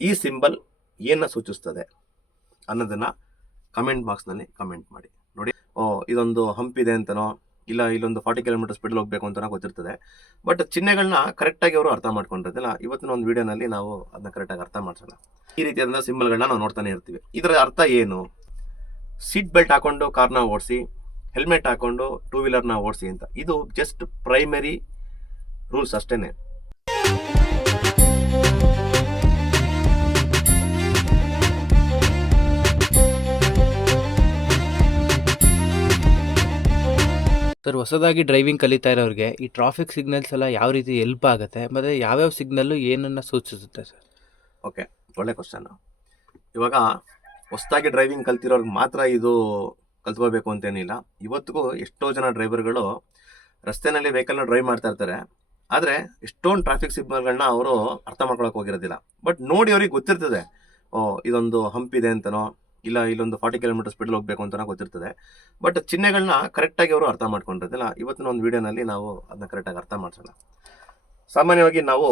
ಈ ಸಿಂಬಲ್ ಏನ ಸೂಚಿಸ್ತದೆ ಅನ್ನೋದನ್ನ ಕಮೆಂಟ್ ಬಾಕ್ಸ್ನಲ್ಲಿ ಕಮೆಂಟ್ ಮಾಡಿ. ನೋಡಿ, ಓ, ಇದೊಂದು ಹಂಪ್ ಇದೆ ಅಂತನೋ, ಇಲ್ಲ ಇಲ್ಲೊಂದು ಫಾರ್ಟಿ ಕಿಲೋಮೀಟರ್ ಸ್ಪೀಡಲ್ಲಿ ಹೋಗ್ಬೇಕು ಅಂತನೋ ಗೊತ್ತಿರ್ತದೆ. ಬಟ್ ಚಿಹ್ನೆಗಳನ್ನ ಕರೆಕ್ಟಾಗಿ ಅವರು ಅರ್ಥ ಮಾಡ್ಕೊಂಡಿರ್ತಿಲ್ಲ ಇವತ್ತಿನ ಒಂದು ವಿಡಿಯೋನಲ್ಲಿ ನಾವು ಅದನ್ನ ಕರೆಕ್ಟಾಗಿ ಅರ್ಥ ಮಾಡ್ಸೋಣ. ಈ ರೀತಿಯಾದ ಸಿಂಬಲ್ಗಳನ್ನ ನಾವು ನೋಡ್ತಾನೆ ಇರ್ತೀವಿ. ಇದರ ಅರ್ಥ ಏನು? ಸೀಟ್ ಬೆಲ್ಟ್ ಹಾಕೊಂಡು ಕಾರ್ನ ಓಡಿಸಿ ಹೆಲ್ಮೆಟ್ ಹಾಕೊಂಡು ಟೂ ವೀಲರ್ನ ಓಡಿಸಿ ಅಂತ. ಇದು ಜಸ್ಟ್ ಪ್ರೈಮರಿ ರೂಲ್ಸ್ ಅಷ್ಟೇನೆ. ಸರ್, ಹೊಸದಾಗಿ ಡ್ರೈವಿಂಗ್ ಕಲಿತಾ ಇರೋರಿಗೆ ಈ ಟ್ರಾಫಿಕ್ ಸಿಗ್ನಲ್ಸ್ ಎಲ್ಲ ಯಾವ ರೀತಿ ಹೆಲ್ಪ್ ಆಗುತ್ತೆ? ಮತ್ತು ಯಾವ್ಯಾವ ಸಿಗ್ನಲ್ಲು ಏನನ್ನು ಸೂಚಿಸುತ್ತೆ ಸರ್? ಓಕೆ ಒಳ್ಳೆ ಕ್ವಶನ್ ಇವಾಗ ಹೊಸದಾಗಿ ಡ್ರೈವಿಂಗ್ ಕಲ್ತಿರೋರ್ಗೆ ಮಾತ್ರ ಇದು ಕಲ್ತ್ಕೋಬೇಕು ಅಂತೇನಿಲ್ಲ. ಇವತ್ತಿಗೂ ಎಷ್ಟೋ ಜನ ಡ್ರೈವರ್ಗಳು ರಸ್ತೆನಲ್ಲಿ ವೆಹಿಕಲ್ನ ಡ್ರೈವ್ ಮಾಡ್ತಾ ಇರ್ತಾರೆ. ಆದರೆ ಎಷ್ಟೊಂದು ಟ್ರಾಫಿಕ್ ಸಿಗ್ನಲ್ಗಳನ್ನ ಅವರು ಅರ್ಥ ಮಾಡ್ಕೊಳಕ್ಕೆ ಹೋಗಿರೋದಿಲ್ಲ. ಬಟ್ ನೋಡಿ ಅವ್ರಿಗೆ ಗೊತ್ತಿರ್ತದೆ, ಓ, ಇದೊಂದು ಹಂಪ್ ಇದೆ ಅಂತನೋ ಇಲ್ಲ, ಇಲ್ಲೊಂದು ಫಾರ್ಟಿ ಕಿಲೋಮೀಟರ್ ಸ್ಪೀಡಲ್ಲಿ ಹೋಗಬೇಕು ಅಂತ ಗೊತ್ತಿರ್ತದೆ. ಬಟ್ ಚಿಹ್ನೆಗಳನ್ನ ಕರೆಕ್ಟಾಗಿ ಅವರು ಅರ್ಥ ಮಾಡ್ಕೊಂಡಿರೋದಿಲ್ಲ. ಇವತ್ತಿನ ಒಂದು ವೀಡಿಯೋನಲ್ಲಿ ನಾವು ಅದನ್ನ ಕರೆಕ್ಟಾಗಿ ಅರ್ಥ ಮಾಡ್ಸೋಣ. ಸಾಮಾನ್ಯವಾಗಿ ನಾವು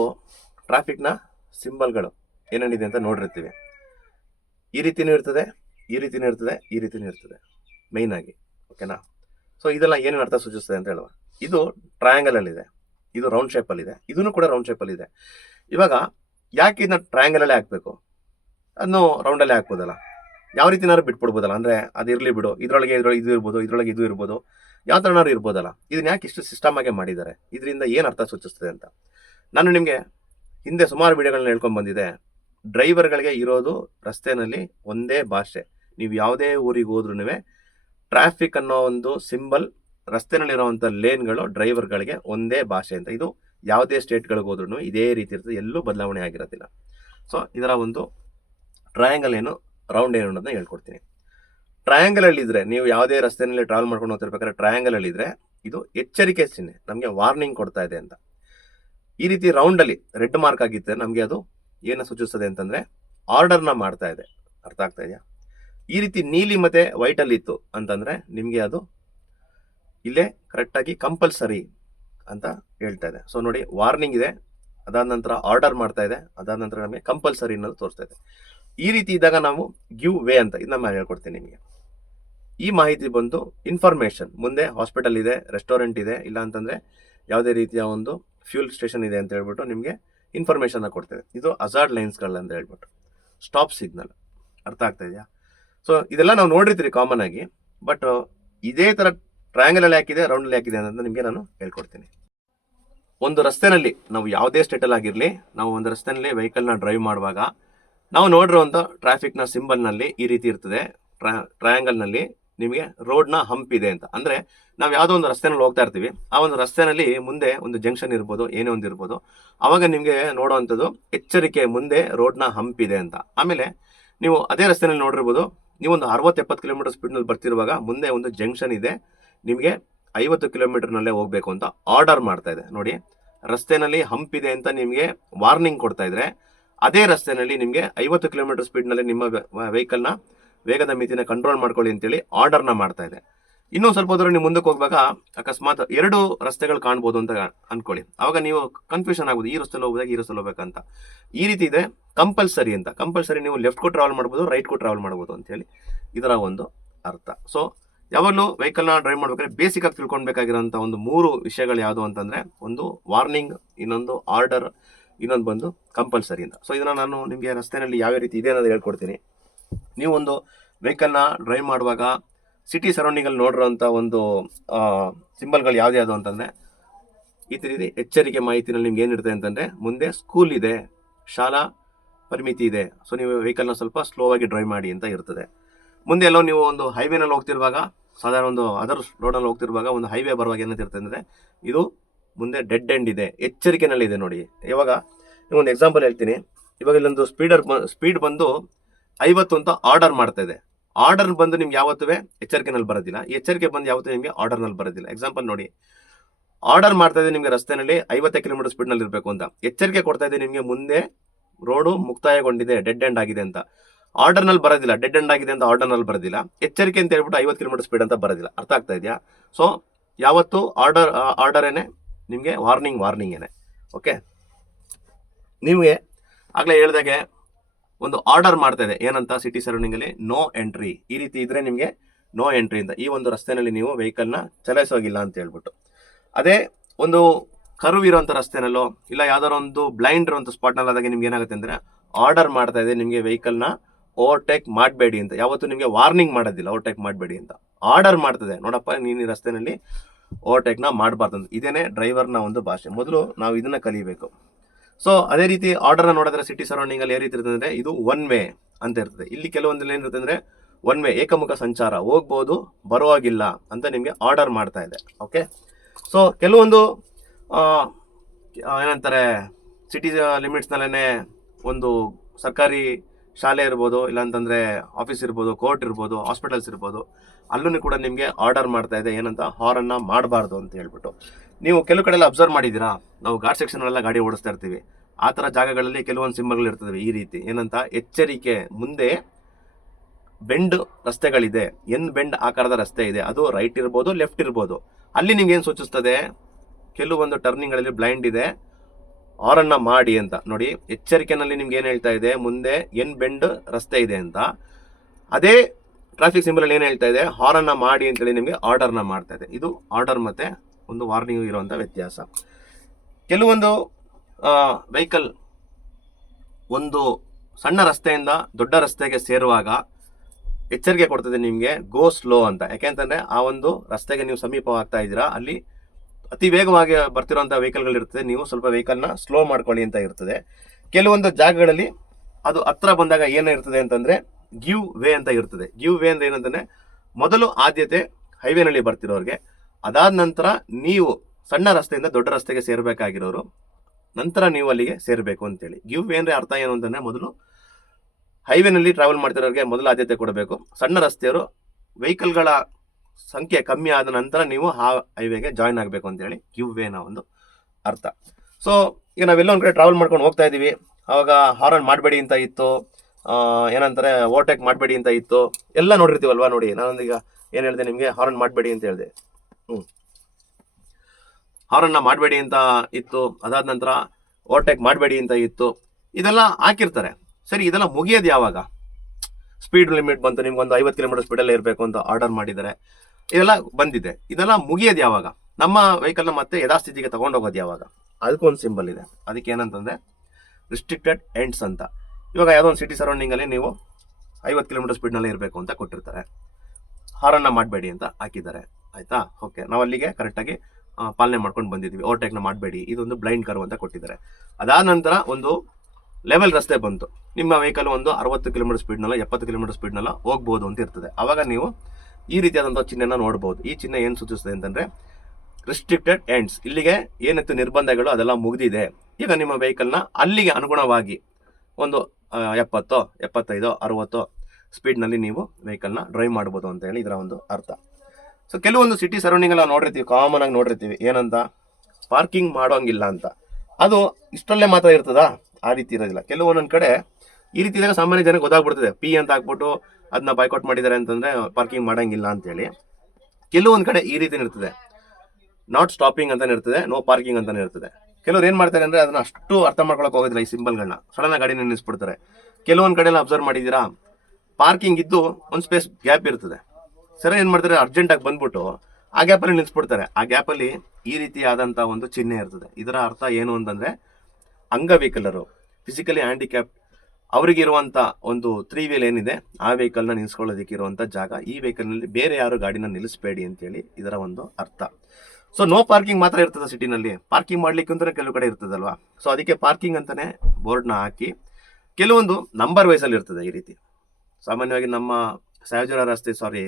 ಟ್ರಾಫಿಕ್ನ ಸಿಂಬಲ್ಗಳು ಏನೇನಿದೆ ಅಂತ ನೋಡಿರ್ತೀವಿ. ಈ ರೀತಿಯೂ ಇರ್ತದೆ, ಈ ರೀತಿಯೂ ಇರ್ತದೆ, ಈ ರೀತಿಯೂ ಇರ್ತದೆ. ಮೇಯ್ನಾಗಿ ಓಕೆನಾ ಸೊ ಇದೆಲ್ಲ ಏನೇನು ಅರ್ಥ ಸೂಚಿಸ್ತದೆ ಅಂತ ಹೇಳುವ. ಇದು ಟ್ರಯಾಂಗಲ್ ಅಲ್ಲಿ ಇದೆ ರೌಂಡ್ ಶೇಪ್ ಅಲ್ಲಿ ಇದೆ ಕೂಡ ರೌಂಡ್ ಶೇಪ್ ಅಲ್ಲಿ ಇದೆ ಇವಾಗ ಯಾಕೆ ಇದನ್ನ ಟ್ರಯಾಂಗಲ್ ಅಲ್ಲೇ ಹಾಕ್ಬೇಕು? ಅದನ್ನು ರೌಂಡ್ ಅಲ್ಲೇ ಹಾಕ್ಬೋದಲ್ಲ? ಯಾವ ರೀತಿನಾದ್ರು ಬಿಟ್ಬಿಡ್ಬೋದಲ್ಲ? ಅಂದ್ರೆ ಅದು ಇರ್ಲಿ ಬಿಡು, ಇದರೊಳಗೆ ಇದರೊಳಗೆ ಇದು ಇರ್ಬೋದು, ಇದರೊಳಗೆ ಇದು ಇರ್ಬೋದು, ಯಾವ ಥರನಾದ್ರು ಇರ್ಬೋದಲ್ಲ? ಇದನ್ನ ಯಾಕೆ ಇಷ್ಟು ಸಿಸ್ಟಮ್ ಆಗಿ ಮಾಡಿದ್ದಾರೆ? ಇದರಿಂದ ಏನು ಅರ್ಥ ಸೂಚಿಸ್ತದೆ ಅಂತ. ನಾನು ನಿಮಗೆ ಹಿಂದೆ ಸುಮಾರು ವಿಡಿಯೋಗಳನ್ನ ಹೇಳ್ಕೊಂಡು ಬಂದಿದೆ. ಡ್ರೈವರ್ಗಳಿಗೆ ಇರೋದು ರಸ್ತೆಯಲ್ಲಿ ಒಂದೇ ಭಾಷೆ. ನೀವು ಯಾವುದೇ ಊರಿಗೆ ಹೋದ್ರೂ ಟ್ರಾಫಿಕ್ ಅನ್ನೋ ಒಂದು ಸಿಂಬಲ್ ರಸ್ತೆನಲ್ಲಿರುವಂಥ ಲೇನ್ಗಳು ಡ್ರೈವರ್ಗಳಿಗೆ ಒಂದೇ ಭಾಷೆ ಅಂತ. ಇದು ಯಾವುದೇ ಸ್ಟೇಟ್ಗಳಿಗೆ ಹೋದ್ರೂ ಇದೇ ರೀತಿ ಇರ್ತದೆ. ಎಲ್ಲೂ ಬದಲಾವಣೆ ಆಗಿರೋದಿಲ್ಲ. ಸೊ, ಇದರ ಒಂದು ಟ್ರಯಾಂಗಲ್ ಏನು? ರೌಂಡ್ ಏನು ಅನ್ನೋದನ್ನ ಹೇಳ್ಕೊಡ್ತೀನಿ. ಟ್ರಯಾಂಗಲ್ ಅಲ್ಲಿ ಇದ್ರೆ ನೀವು ಯಾವುದೇ ರಸ್ತೆಯಲ್ಲಿ ಟ್ರಾವೆಲ್ ಮಾಡ್ಕೊಂಡು ಹೋಗ್ತಿರ್ಬೇಕಾದ್ರೆ ಟ್ರಯಾಂಗಲ್ ಅಲ್ಲಿ ಇದ್ರೆ ಇದು ಎಚ್ಚರಿಕೆ ಚಿಹ್ನೆ, ನಮಗೆ ವಾರ್ನಿಂಗ್ ಕೊಡ್ತಾ ಇದೆ ಅಂತ. ಈ ರೀತಿ ರೌಂಡ್ ಅಲ್ಲಿ ರೆಡ್ ಮಾರ್ಕ್ ಆಗಿದ್ದರೆ ನಮಗೆ ಅದು ಏನು ಸೂಚಿಸ್ತದೆ ಅಂತಂದರೆ ಆರ್ಡರ್ನ ಮಾಡ್ತಾ ಇದೆ. ಅರ್ಥ ಆಗ್ತಾ ಇದೆಯಾ? ಈ ರೀತಿ ನೀಲಿ ಮತ್ತು ವೈಟಲ್ಲಿ ಇತ್ತು ಅಂತಂದರೆ ನಿಮಗೆ ಅದು ಇಲ್ಲೇ ಕರೆಕ್ಟಾಗಿ ಕಂಪಲ್ಸರಿ ಅಂತ ಹೇಳ್ತಾ ಇದೆ. ಸೊ ನೋಡಿ ವಾರ್ನಿಂಗ್ ಇದೆ, ಅದಾದ ನಂತರ ಆರ್ಡರ್ ಮಾಡ್ತಾ ಇದೆ, ಅದಾದ ನಂತರ ನಮಗೆ ಕಂಪಲ್ಸರಿ ಅನ್ನೋದು ತೋರಿಸ್ತಾ ಇದೆ. ಈ ರೀತಿ ಇದ್ದಾಗ ನಾವು ಗಿವ್ ವೇ ಅಂತ ಇದನ್ನ ನಾನು ಹೇಳ್ಕೊಡ್ತೀನಿ ನಿಮಗೆ. ಈ ಮಾಹಿತಿ ಬಂದು ಇನ್ಫಾರ್ಮೇಷನ್ ಮುಂದೆ ಹಾಸ್ಪಿಟಲ್ ಇದೆ ರೆಸ್ಟೋರೆಂಟ್ ಇದೆ, ಇಲ್ಲ ಅಂತಂದ್ರೆ ಯಾವುದೇ ರೀತಿಯ ಒಂದು ಫ್ಯೂಲ್ ಸ್ಟೇಷನ್ ಇದೆ ಅಂತ ಹೇಳ್ಬಿಟ್ಟು ನಿಮಗೆ ಇನ್ಫಾರ್ಮೇಷನ್ನ ಕೊಡ್ತೇವೆ. ಇದು ಅಜಾರ್ಡ್ ಲೈನ್ಸ್ಗಳು ಅಂತ ಹೇಳ್ಬಿಟ್ಟು. ಸ್ಟಾಪ್ ಸಿಗ್ನಲ್ ಅರ್ಥ ಆಗ್ತಾ ಇದೆಯಾ? ಸೊ ಇದೆಲ್ಲ ನಾವು ನೋಡಿರ್ತೀರಿ ಕಾಮನ್ ಆಗಿ ಬಟ್ ಇದೇ ಥರ ಟ್ರಯಾಂಗಲ್ ಅಲ್ಲಿ ಹಾಕಿದೆ ರೌಂಡ್ ಅಲ್ಲಿ ಹಾಕಿದೆ ಅಂತ ನಿಮಗೆ ನಾನು ಹೇಳ್ಕೊಡ್ತೀನಿ. ಒಂದು ರಸ್ತೆನಲ್ಲಿ ನಾವು ಯಾವುದೇ ಸ್ಟೇಟಲ್ಲಿ ಆಗಿರಲಿ ನಾವು ಒಂದು ರಸ್ತೆನಲ್ಲಿ ವೆಹಿಕಲ್ನ ಡ್ರೈವ್ ಮಾಡುವಾಗ ನಾವು ನೋಡಿರುವಂಥ ಟ್ರಾಫಿಕ್ನ ಸಿಂಬಲ್ನಲ್ಲಿ ಈ ರೀತಿ ಇರ್ತದೆ. ಟ್ರಯಾಂಗಲ್ನಲ್ಲಿ ನಿಮಗೆ ರೋಡ್ನ ಹಂಪ್ ಇದೆ ಅಂತ. ಅಂದ್ರೆ ನಾವು ಯಾವುದೋ ಒಂದು ರಸ್ತೆನಲ್ಲಿ ಹೋಗ್ತಾ ಇರ್ತೀವಿ. ಆ ಒಂದು ರಸ್ತೆನಲ್ಲಿ ಮುಂದೆ ಒಂದು ಜಂಕ್ಷನ್ ಇರ್ಬೋದು, ಏನೇ ಒಂದು ಇರ್ಬೋದು. ಅವಾಗ ನಿಮಗೆ ನೋಡುವಂಥದ್ದು ಎಚ್ಚರಿಕೆ ಮುಂದೆ ರೋಡ್ನ ಹಂಪ್ ಇದೆ ಅಂತ. ಆಮೇಲೆ ನೀವು ಅದೇ ರಸ್ತೆನಲ್ಲಿ ನೋಡಿರ್ಬೋದು, ನೀವು ಒಂದು ಅರವತ್ತು ಎಪ್ಪತ್ತು ಕಿಲೋಮೀಟರ್ ಸ್ಪೀಡ್ನಲ್ಲಿ ಬರ್ತಿರುವಾಗ ಮುಂದೆ ಒಂದು ಜಂಕ್ಷನ್ ಇದೆ. ನಿಮಗೆ ಐವತ್ತು ಕಿಲೋಮೀಟರ್ನಲ್ಲೇ ಹೋಗಬೇಕು ಅಂತ ಆರ್ಡರ್ ಮಾಡ್ತಾ ಇದೆ. ನೋಡಿ, ರಸ್ತೆನಲ್ಲಿ ಹಂಪ್ ಇದೆ ಅಂತ ನಿಮಗೆ ವಾರ್ನಿಂಗ್ ಕೊಡ್ತಾ ಇದ್ರೆ ಅದೇ ರಸ್ತೆಯಲ್ಲಿ ನಿಮಗೆ ಐವತ್ತು ಕಿಲೋಮೀಟರ್ ಸ್ಪೀಡ್ನಲ್ಲಿ ನಿಮ್ಮ ವೆಹಿಕಲ್ನ ವೇಗದ ಮಿತಿನ ಕಂಟ್ರೋಲ್ ಮಾಡ್ಕೊಳ್ಳಿ ಅಂತೇಳಿ ಆರ್ಡರ್ನ ಮಾಡ್ತಾ ಇದೆ. ಇನ್ನೂ ಸ್ವಲ್ಪ ದೂರ ನೀವು ಮುಂದಕ್ಕೆ ಹೋಗುವಾಗ ಅಕಸ್ಮಾತ್ ಎರಡು ರಸ್ತೆಗಳು ಕಾಣ್ಬೋದು ಅಂತ ಅನ್ಕೊಳ್ಳಿ. ಅವಾಗ ನೀವು ಕನ್ಫ್ಯೂಷನ್ ಆಗೋದು, ಈ ರಸ್ತೆಲಿ ಹೋಗ್ಬೇಕು, ಈ ರಸ್ತೆಲಿ ಹೋಗ್ಬೇಕಂತ ಈ ರೀತಿ ಇದೆ ಕಂಪಲ್ಸರಿ ಅಂತ. ಕಂಪಲ್ಸರಿ ನೀವು ಲೆಫ್ಟ್ ಗೂ ಟ್ರಾವೆಲ್ ಮಾಡ್ಬೋದು ರೈಟ್ ಗೂ ಟ್ರಾವೆಲ್ ಮಾಡ್ಬೋದು ಅಂತ ಹೇಳಿ ಇದರ ಒಂದು ಅರ್ಥ. ಸೊ ಯಾವಾಗಲೂ ವೆಹಿಕಲ್ನ ಡ್ರೈವ್ ಮಾಡ್ಬೇಕಾದ್ರೆ ಬೇಸಿಕ್ ಆಗಿ ತಿಳ್ಕೊಳ್ಬೇಕಾಗಿರೋಂಥ ಒಂದು ಮೂರು ವಿಷಯಗಳು ಯಾವುದು ಅಂತಂದ್ರೆ ಒಂದು ವಾರ್ನಿಂಗ್ ಇನ್ನೊಂದು ಆರ್ಡರ್ ಇನ್ನೊಂದು ಬಂದು ಕಂಪಲ್ಸರಿ ಅಂತ. ಸೊ ಇದನ್ನು ನಾನು ನಿಮಗೆ ರಸ್ತೆಯಲ್ಲಿ ಯಾವ ರೀತಿ ಇದೆ ಅನ್ನೋದು ಹೇಳ್ಕೊಡ್ತೀನಿ. ನೀವು ಒಂದು ವೆಹಿಕಲ್ನ ಡ್ರೈವ್ ಮಾಡುವಾಗ ಸಿಟಿ ಸರೌಂಡಿಂಗಲ್ಲಿ ನೋಡಿರೋಂಥ ಒಂದು ಸಿಂಬಲ್ಗಳು ಯಾವುದೇ ಯಾವುದು ಅಂತಂದರೆ, ಈ ರೀತಿ ಎಚ್ಚರಿಕೆ ಮಾಹಿತಿನಲ್ಲಿ ನಿಮ್ಗೆ ಏನಿರುತ್ತೆ ಅಂತಂದರೆ, ಮುಂದೆ ಸ್ಕೂಲ್ ಇದೆ, ಶಾಲಾ ಪರಿಮಿತಿ ಇದೆ. ಸೊ ನೀವು ವೆಹಿಕಲ್ನ ಸ್ವಲ್ಪ ಸ್ಲೋ ಆಗಿ ಡ್ರೈವ್ ಮಾಡಿ ಅಂತ ಇರ್ತದೆ. ಮುಂದೆ ಎಲ್ಲೋ ನೀವು ಒಂದು ಹೈವೇನಲ್ಲಿ ಹೋಗ್ತಿರುವಾಗ, ಸಾಧಾರಣ ಒಂದು ಅದರ್ ರೋಡಲ್ಲಿ ಹೋಗ್ತಿರುವಾಗ ಒಂದು ಹೈವೇ ಬರುವಾಗ ಏನಂತಿರುತ್ತೆ ಅಂದರೆ ಇದು ಮುಂದೆ ಡೆಡ್ ಎಂಡ್ ಇದೆ. ಎಚ್ಚರಿಕೆನಲ್ಲಿ ಇದೆ ನೋಡಿ. ಇವಾಗ ಒಂದು ಎಕ್ಸಾಂಪಲ್ ಹೇಳ್ತೀನಿ. ಇವಾಗ ಇಲ್ಲೊಂದು ಸ್ಪೀಡರ್ ಸ್ಪೀಡ್ ಬಂದು ಐವತ್ತು ಅಂತ ಆರ್ಡರ್ ಮಾಡ್ತಾ ಇದೆ. ಆರ್ಡರ್ ಬಂದು ನಿಮ್ಗೆ ಯಾವತ್ತೂ ಎಚ್ಚರಿಕೆನಲ್ಲಿ ಬರೋದಿಲ್ಲ. ಎಚ್ಚರಿಕೆ ಬಂದು ಯಾವತ್ತೂ ನಿಮಗೆ ಆರ್ಡರ್ನಲ್ಲಿ ಬರೋದಿಲ್ಲ. ಎಕ್ಸಾಂಪಲ್ ನೋಡಿ. ಆರ್ಡರ್ ಮಾಡ್ತಾ ಇದೆ ನಿಮಗೆ ರಸ್ತೆನಲ್ಲಿ ಐವತ್ತು ಕಿಲೋಮೀಟರ್ ಸ್ಪೀಡ್ನಲ್ಲಿ ಇರಬೇಕು ಅಂತ. ಎಚ್ಚರಿಕೆ ಕೊಡ್ತಾ ಇದೆ ನಿಮಗೆ ಮುಂದೆ ರೋಡು ಮುಕ್ತಾಯಗೊಂಡಿದೆ ಡೆಡ್ ಎಂಡ್ ಆಗಿದೆ ಅಂತ. ಆರ್ಡರ್ನಲ್ಲಿ ಬರೋದಿಲ್ಲ. ಡೆಡ್ ಎಂಡ್ ಆಗಿದೆ ಅಂತ ಆರ್ಡರ್ನಲ್ಲಿ ಬರೋದಿಲ್ಲ. ಎಚ್ಚರಿಕೆ ಅಂತ ಹೇಳ್ಬಿಟ್ಟು ಐವತ್ತು ಕಿಲೋಮೀಟರ್ ಸ್ಪೀಡ್ ಅಂತ ಬರೋದಿಲ್ಲ. ಅರ್ಥ ಆಗ್ತಾ ಇದೆಯಾ? ಸೊ ಯಾವತ್ತು ಆರ್ಡರ್ ಆರ್ಡರೇನೆ ನಿಮಗೆ ವಾರ್ನಿಂಗ್ ವಾರ್ನಿಂಗ್ ಏನೆ. ಓಕೆ ನಿಮಗೆ ಆಗಲೇ ಹೇಳ್ದಾಗೆ ಒಂದು ಆರ್ಡರ್ ಮಾಡ್ತಾ ಇದೆ. ಏನಂತ ಸಿಟಿ ಸರೌಂಡಿಂಗಲ್ಲಿ ನೋ ಎಂಟ್ರಿ ಈ ರೀತಿ ಇದ್ರೆ ನಿಮಗೆ ನೋ ಎಂಟ್ರಿ ಅಂತ ಈ ಒಂದು ರಸ್ತೆನಲ್ಲಿ ನೀವು ವೆಹಿಕಲ್ನ ಚಲಾಯಿಸೋಗಿಲ್ಲ ಅಂತ ಹೇಳ್ಬಿಟ್ಟು. ಅದೇ ಒಂದು ಕರ್ವ್ ಇರೋಂಥ ರಸ್ತೆನಲ್ಲೋ, ಇಲ್ಲ ಯಾವ್ದಾರ ಒಂದು ಬ್ಲೈಂಡ್ ಇರೋಂಥ ಸ್ಪಾಟ್ನಲ್ಲಿ ಆದಾಗ ನಿಮ್ಗೆ ಏನಾಗುತ್ತೆ ಅಂದ್ರೆ ಆರ್ಡರ್ ಮಾಡ್ತಾ ಇದೆ ನಿಮಗೆ ವೆಹಿಕಲ್ನ ಓವರ್ಟೇಕ್ ಮಾಡಬೇಡಿ ಅಂತ. ಯಾವತ್ತೂ ನಿಮಗೆ ವಾರ್ನಿಂಗ್ ಮಾಡೋದಿಲ್ಲ ಓವರ್ಟೇಕ್ ಮಾಡಬೇಡಿ ಅಂತ. ಆರ್ಡರ್ ಮಾಡ್ತದೆ ನೋಡಪ್ಪ, ನೀನು ಈ ರಸ್ತೆಯಲ್ಲಿ ಓವರ್ಟೇಕ್ನ ಮಾಡಬಾರ್ದು ಅಂತ. ಇದೇನೆ ಡ್ರೈವರ್ನ ಒಂದು ಭಾಷೆ. ಮೊದಲು ನಾವು ಇದನ್ನ ಕಲಿಬೇಕು. ಸೊ ಅದೇ ರೀತಿ ಆರ್ಡರ್ನ ನೋಡಿದ್ರೆ ಸಿಟಿ ಸರೌಂಡಿಂಗ್ ಅಲ್ಲಿ ರೀತಿ ಇರ್ತದೆ ಇದು ಒನ್ ವೇ ಅಂತ ಇರ್ತದೆ. ಇಲ್ಲಿ ಕೆಲವೊಂದಲ್ಲಿ ಏನಿರುತ್ತೆ ಅಂದ್ರೆ ಒನ್ ವೇ ಏಕಮುಖ ಸಂಚಾರ, ಹೋಗ್ಬೋದು, ಬರುವಾಗಿಲ್ಲ ಅಂತ ನಿಮಗೆ ಆರ್ಡರ್ ಮಾಡ್ತಾ ಇದೆ. ಓಕೆ ಸೊ ಕೆಲವೊಂದು ಏನಂತಾರೆ ಸಿಟಿ ಲಿಮಿಟ್ಸ್ನಲ್ಲೇ ಒಂದು ಸರ್ಕಾರಿ ಶಾಲೆ ಇರ್ಬೋದು, ಇಲ್ಲಾಂತಂದ್ರೆ ಆಫೀಸ್ ಇರ್ಬೋದು ಕೋರ್ಟ್ ಇರ್ಬೋದು ಹಾಸ್ಪಿಟಲ್ಸ್ ಇರ್ಬೋದು, ಅಲ್ಲೂ ಕೂಡ ನಿಮಗೆ ಆರ್ಡರ್ ಮಾಡ್ತಾ ಇದೆ ಏನಂತ ಹಾರನ್ನ ಮಾಡಬಾರ್ದು ಅಂತ ಹೇಳ್ಬಿಟ್ಟು. ನೀವು ಕೆಲವು ಕಡೆ ಎಲ್ಲ ಅಬ್ಸರ್ವ್ ಮಾಡಿದ್ದೀರಾ? ನಾವು ಘಾಟ್ ಸೆಕ್ಷನ್ ಎಲ್ಲ ಗಾಡಿ ಓಡಿಸ್ತಾ ಇರ್ತೀವಿ. ಆ ಥರ ಜಾಗಗಳಲ್ಲಿ ಕೆಲವೊಂದು ಸಿಂಬಲ್ಗಳು ಇರ್ತದೆ ಈ ರೀತಿ. ಏನಂತ? ಎಚ್ಚರಿಕೆ, ಮುಂದೆ ಬೆಂಡ್ ರಸ್ತೆಗಳಿದೆ. ಎನ್ ಬೆಂಡ್ ಆಕಾರದ ರಸ್ತೆ ಇದೆ. ಅದು ರೈಟ್ ಇರ್ಬೋದು ಲೆಫ್ಟ್ ಇರ್ಬೋದು. ಅಲ್ಲಿ ನಿಮ್ಗೆ ಏನು ಸೂಚಿಸ್ತದೆ? ಕೆಲವೊಂದು ಟರ್ನಿಂಗ್ಗಳಲ್ಲಿ ಬ್ಲೈಂಡ್ ಇದೆ. ಆರನ್ನ ಮಾಡಿ ಅಂತ. ನೋಡಿ, ಎಚ್ಚರಿಕೆನಲ್ಲಿ ನಿಮ್ಗೆ ಏನು ಹೇಳ್ತಾ ಇದೆ? ಮುಂದೆ ಎನ್ ಬೆಂಡ್ ರಸ್ತೆ ಇದೆ ಅಂತ. ಅದೇ ಟ್ರಾಫಿಕ್ ಸಿಂಬಲ್ ಅಲ್ಲಿ ಏನು ಹೇಳ್ತಾ ಇದೆ? ಹಾರನ್ನು ಮಾಡಿ ಅಂತೇಳಿ ನಿಮಗೆ ಆರ್ಡರ್ನ ಮಾಡ್ತಾ ಇದೆ. ಇದು ಆರ್ಡರ್ ಮತ್ತೆ ಒಂದು ವಾರ್ನಿಂಗ್ ಇರುವಂಥ ವ್ಯತ್ಯಾಸ. ಕೆಲವೊಂದು ವೆಹಿಕಲ್ ಒಂದು ಸಣ್ಣ ರಸ್ತೆಯಿಂದ ದೊಡ್ಡ ರಸ್ತೆಗೆ ಸೇರುವಾಗ ಎಚ್ಚರಿಕೆ ಕೊಡ್ತದೆ ನಿಮಗೆ ಗೋ ಸ್ಲೋ ಅಂತ. ಯಾಕೆಂತಂದ್ರೆ ಆ ಒಂದು ರಸ್ತೆಗೆ ನೀವು ಸಮೀಪವಾಗ್ತಾ ಇದ್ದೀರಾ, ಅಲ್ಲಿ ಅತಿ ವೇಗವಾಗಿ ಬರ್ತಿರುವಂತಹ ವೆಹಿಕಲ್ಗಳು ಇರ್ತದೆ ನೀವು ಸ್ವಲ್ಪ ವೆಹಿಕಲ್ನ ಸ್ಲೋ ಮಾಡ್ಕೊಳ್ಳಿ ಅಂತ ಇರ್ತದೆ. ಕೆಲವೊಂದು ಜಾಗಗಳಲ್ಲಿ ಅದು ಹತ್ರ ಬಂದಾಗ ಏನಿರ್ತದೆ ಅಂತಂದ್ರೆ ಗಿವ್ ವೇ ಅಂತ ಇರ್ತದೆ. ಗಿವ್ ವೇ ಅಂದ್ರೆ ಏನಂತಂದ್ರೆ, ಮೊದಲು ಆದ್ಯತೆ ಹೈವೇನಲ್ಲಿ ಬರ್ತಿರೋರಿಗೆ ಅದಾದ ನಂತರ ನೀವು ಸಣ್ಣ ರಸ್ತೆಯಿಂದ ದೊಡ್ಡ ರಸ್ತೆಗೆ ಸೇರಬೇಕಾಗಿರೋರು, ನಂತರ ನೀವು ಅಲ್ಲಿಗೆ ಸೇರಬೇಕು ಅಂತೇಳಿ. ಗಿವ್ ಏನ್ರಿ ಅರ್ಥ ಏನು ಅಂತಂದ್ರೆ ಮೊದಲು ಹೈವೇನಲ್ಲಿ ಟ್ರಾವೆಲ್ ಮಾಡ್ತಿರೋರಿಗೆ ಮೊದಲು ಆದ್ಯತೆ ಕೊಡಬೇಕು. ಸಣ್ಣ ರಸ್ತೆಯವರು ವೆಹಿಕಲ್ಗಳ ಸಂಖ್ಯೆ ಕಮ್ಮಿ ಆದ ನಂತರ ನೀವು ಆ ಹೈವೇಗೆ ಜಾಯ್ನ್ ಆಗಬೇಕು ಅಂತೇಳಿ ಗಿವ್ ವೇನ ಒಂದು ಅರ್ಥ. ಸೊ ಈಗ ನಾವೆಲ್ಲ ಒಂದು ಕಡೆ ಟ್ರಾವೆಲ್ ಮಾಡ್ಕೊಂಡು ಹೋಗ್ತಾ ಇದ್ದೀವಿ. ಆವಾಗ ಹಾರನ್ ಮಾಡಬೇಡಿ ಅಂತ ಇತ್ತು. ಏನಂತಾರೆ ಓವರ್ಟೇಕ್ ಮಾಡಬೇಡಿ ಅಂತ ಇತ್ತು. ಎಲ್ಲ ನೋಡಿರ್ತೀವಲ್ವಾ ನೋಡಿ. ನಾನೊಂದೀಗ ಏನು ಹೇಳಿದೆ ನಿಮಗೆ? ಹಾರನ್ ಮಾಡಬೇಡಿ ಅಂತ ಹೇಳಿದೆ. ಹಾರನ್ನ ಮಾಡಬೇಡಿ ಅಂತ ಇತ್ತು. ಅದಾದ ನಂತರ ಓವರ್ಟೇಕ್ ಮಾಡಬೇಡಿ ಅಂತ ಇತ್ತು. ಇದೆಲ್ಲ ಹಾಕಿರ್ತಾರೆ. ಸರಿ, ಇದೆಲ್ಲ ಮುಗಿಯೋದು ಯಾವಾಗ? ಸ್ಪೀಡ್ ಲಿಮಿಟ್ ಬಂತು, ನಿಮ್ಗೊಂದು ಐವತ್ತು ಕಿಲೋಮೀಟರ್ ಸ್ಪೀಡಲ್ಲೇ ಇರಬೇಕು ಅಂತ ಆರ್ಡರ್ ಮಾಡಿದ್ದಾರೆ. ಇದೆಲ್ಲ ಬಂದಿದೆ. ಇದೆಲ್ಲ ಮುಗಿಯೋದು ಯಾವಾಗ? ನಮ್ಮ ವೆಹಿಕಲ್ನ ಮತ್ತೆ ಯಥಾಸ್ಥಿತಿಗೆ ತಗೊಂಡೋಗೋದು ಯಾವಾಗ? ಅದಕ್ಕೊಂದು ಸಿಂಬಲ್ ಇದೆ. ಅದಕ್ಕೆ ಏನಂತಂದ್ರೆ ರಿಸ್ಟ್ರಿಕ್ಟೆಡ್ ಎಂಡ್ಸ್ ಅಂತ. ಇವಾಗ ಯಾವುದೋ ಒಂದು ಸಿಟಿ ಸರೌಂಡಿಂಗಲ್ಲಿ ನೀವು ಐವತ್ತು ಕಿಲೋಮೀಟರ್ ಸ್ಪೀಡ್ನಲ್ಲೇ ಇರಬೇಕು ಅಂತ ಕೊಟ್ಟಿರ್ತಾರೆ. ಹಾರನ್ನ ಮಾಡಬೇಡಿ ಅಂತ ಹಾಕಿದ್ದಾರೆ. ಆಯ್ತಾ? ಓಕೆ ನಾವು ಅಲ್ಲಿಗೆ ಕರೆಕ್ಟಾಗಿ ಪಾಲನೆ ಮಾಡ್ಕೊಂಡು ಬಂದಿದ್ದೀವಿ ಓವರ್ಟೇಕ್ನ ಮಾಡಬೇಡಿ. ಇದೊಂದು ಬ್ಲೈಂಡ್ ಕರ್ವ್ ಅಂತ ಕೊಟ್ಟಿದ್ದಾರೆ. ಅದಾದ ನಂತರ ಒಂದು ಲೆವೆಲ್ ರಸ್ತೆ ಬಂತು. ನಿಮ್ಮ ವೆಹಿಕಲ್ ಒಂದು ಅರವತ್ತು ಕಿಲೋಮೀಟರ್ ಸ್ಪೀಡ್ನಲ್ಲ ಎಪ್ಪತ್ತು ಕಿಲೋಮೀಟರ್ ಸ್ಪೀಡ್ನಲ್ಲ ಹೋಗ್ಬೋದು ಅಂತ ಇರ್ತದೆ. ಅವಾಗ ನೀವು ಈ ರೀತಿಯಾದಂಥ ಚಿಹ್ನೆನ ನೋಡ್ಬೋದು. ಈ ಚಿಹ್ನೆ ಏನು ಸೂಚಿಸ್ತದೆ ಅಂತಂದ್ರೆ ರಿಸ್ಟ್ರಿಕ್ಟೆಡ್ ಎಂಡ್ಸ್ ಇಲ್ಲಿಗೆ ಏನಿತ್ತು ನಿರ್ಬಂಧಗಳು, ಅದೆಲ್ಲ ಮುಗಿದಿದೆ. ಈಗ ನಿಮ್ಮ ವೆಹಿಕಲ್ನ ಅಲ್ಲಿಗೆ ಅನುಗುಣವಾಗಿ ಒಂದು ಎಪ್ಪತ್ತೋ, ಎಪ್ಪತ್ತೈದೋ, ಅರವತ್ತೋ ಸ್ಪೀಡ್ನಲ್ಲಿ ನೀವು ವೆಹಿಕಲ್ನ ಡ್ರೈವ್ ಮಾಡ್ಬೋದು ಅಂತ ಹೇಳಿ ಇದರ ಒಂದು ಅರ್ಥ. ಸೊ ಕೆಲವೊಂದು ಸಿಟಿ ಸರೌಂಡಿಂಗ್ ಎಲ್ಲ ನೋಡಿರ್ತೀವಿ ಕಾಮನ್ ಆಗಿ ನೋಡಿರ್ತೀವಿ. ಏನಂತ? ಪಾರ್ಕಿಂಗ್ ಮಾಡೋಂಗಿಲ್ಲ ಅಂತ. ಅದು ಇಷ್ಟರಲ್ಲೇ ಮಾತ್ರ ಇರ್ತದಾ? ಆ ರೀತಿ ಇರೋದಿಲ್ಲ. ಕೆಲವೊಂದೊಂದು ಕಡೆ ಈ ರೀತಿ ಇದ್ದಾಗ ಸಾಮಾನ್ಯ ಜನಕ್ಕೆ ಗೊತ್ತಾಗ್ಬಿಡ್ತದೆ. ಪಿ ಅಂತ ಹಾಕ್ಬಿಟ್ಟು ಅದನ್ನ ಬೈಕೌಟ್ ಮಾಡಿದ್ದಾರೆ ಅಂತಂದ್ರೆ ಪಾರ್ಕಿಂಗ್ ಮಾಡೋಂಗಿಲ್ಲ ಅಂತೇಳಿ. ಕೆಲವೊಂದು ಕಡೆ ಈ ರೀತಿ ಇರ್ತದೆ. ನಾಟ್ ಸ್ಟಾಪಿಂಗ್ ಅಂತಾನೆ ಇರ್ತದೆ ನೋ ಪಾರ್ಕಿಂಗ್ ಅಂತಾನೆ ಇರ್ತದೆ. ಕೆಲವ್ರು ಏನ್ ಮಾಡ್ತಾರೆ ಅಂದ್ರೆ ಅದನ್ನ ಅಷ್ಟು ಅರ್ಥ ಮಾಡ್ಕೊಳಕ್ ಹೋಗೋದಿಲ್ಲ ಈ ಸಿಂಬಲ್ಗಳನ್ನ ಸಡನ್ ಗಾಡಿ ನಿಲ್ಲಿಸ್ಬಿಡ್ತಾರೆ. ಕೆಲವೊಂದ್ ಕಡೆ ಎಲ್ಲ ಅಬ್ಸರ್ವ್ ಮಾಡಿದೀರಾ ಪಾರ್ಕಿಂಗ್ ಇದ್ದು ಒಂದು ಸ್ಪೇಸ್ ಗ್ಯಾಪ್ ಇರ್ತದೆ. ಸರಿ, ಏನ್ ಮಾಡ್ತಾರೆ? ಅರ್ಜೆಂಟ್ ಆಗಿ ಬಂದ್ಬಿಟ್ಟು ಆ ಗ್ಯಾಪ್ ಅಲ್ಲಿ ನಿಲ್ಲಿಸ್ಬಿಡ್ತಾರೆ ಆ ಗ್ಯಾಪ್ ಅಲ್ಲಿ ಈ ರೀತಿಯಾದಂತ ಒಂದು ಚಿಹ್ನೆ ಇರ್ತದೆ. ಇದರ ಅರ್ಥ ಏನು ಅಂತಂದ್ರೆ, ಅಂಗವಿಕಲರು ಫಿಸಿಕಲಿ ಹ್ಯಾಂಡಿಕ್ಯಾಪ್ ಅವರಿಗೆ ಇರುವಂತ ಒಂದು ತ್ರೀ ವೀಲ್ ಏನಿದೆ, ಆ ವೆಹಿಕಲ್ನ ನಿಲ್ಸ್ಕೊಳ್ಳೋದಕ್ಕೆ ಇರುವಂತ ಜಾಗ. ಈ ವೆಹಿಕಲ್ನಲ್ಲಿ ಬೇರೆ ಯಾರು ಗಾಡಿನ ನಿಲ್ಲಿಸಬೇಡಿ ಅಂತೇಳಿ ಇದರ ಒಂದು ಅರ್ಥ. ಸೊ ನೋ ಪಾರ್ಕಿಂಗ್ ಮಾತ್ರ ಇರ್ತದೆ ಸಿಟಿನಲ್ಲಿ ಪಾರ್ಕಿಂಗ್ ಮಾಡ್ಲಿಕ್ಕೆ ಅಂತಾನೆ ಕೆಲವು ಕಡೆ ಇರ್ತದಲ್ವಾ? ಸೊ ಅದಕ್ಕೆ ಪಾರ್ಕಿಂಗ್ ಅಂತಲೇ ಬೋರ್ಡ್ನ ಹಾಕಿ ಕೆಲವೊಂದು ನಂಬರ್ ವೈಸಲ್ಲಿ ಇರ್ತದೆ ಈ ರೀತಿ. ಸಾಮಾನ್ಯವಾಗಿ ನಮ್ಮ ಸಹಜರ ರಸ್ತೆ ಸಾರಿ